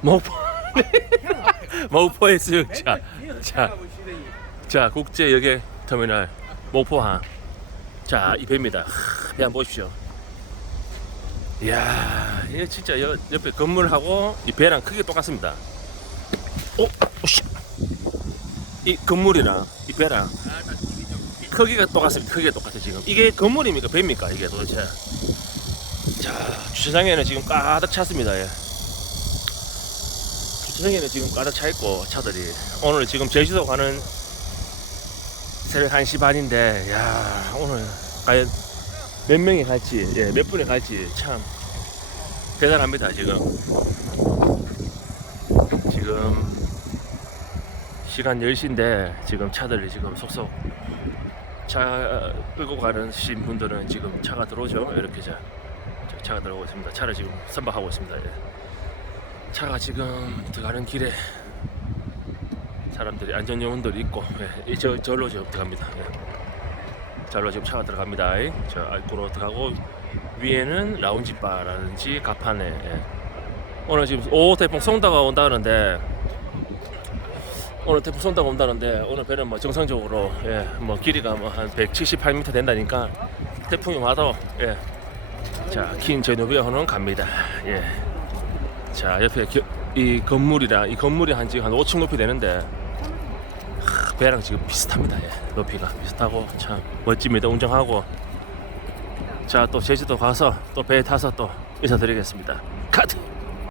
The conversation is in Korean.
목포. 목포의 수영차 자, 자 국제 여객 터미널 목포항. 자 이 배입니다. 배 한번 보십시오. 이야 이거 진짜 여, 옆에 건물하고 이 배랑 크게 똑같습니다. 오, 오씨. 이 건물이랑 이 배랑 크기가 똑같습니다. 크기가 똑같아 지금. 이게 건물입니까? 배입니까? 이게 도대체? 자 주차장에는 지금 가득 찼습니다. 예. 주차장에는 지금 가득 차 있고 차들이. 오늘 지금 제주도 가는 새벽 1시 반인데 야 오늘 과연 몇 명이 갈지 예, 몇 분이 갈지 참 대단합니다 지금. 지금 시간 10시인데 지금 차들이 지금 속속 차 끌고 가는 신 분들은 지금 차가 들어오죠? 이렇게 자 자, 차가 들어오고 있습니다. 차를 지금 선박하고 있습니다. 예. 차가 지금 들어가는 길에 사람들이 안전요원들이 있고 예, 이 저, 절로 지금 들어갑니다 예. 절로 지금 차가 들어갑니다 예. 저 안으로 들어가고 위에는 라운지 바라든지 가판에 예. 오늘 지금 오 태풍 송다가 온다는데 오늘 태풍 쏜다고 온다는데 오늘 배는 뭐 정상적으로 예, 뭐 길이가 뭐 한 178m 된다니까 태풍이 와도 예. 자, 긴 제노비아호는 갑니다. 예. 자, 옆에 겨, 이 건물이라 이 건물이 한 지금 한 5층 높이 되는데 하, 배랑 지금 비슷합니다. 예. 높이가 비슷하고 참 멋집니다. 운전하고 자, 또 제주도 가서 또 배에 타서 또 인사드리겠습니다. 카드.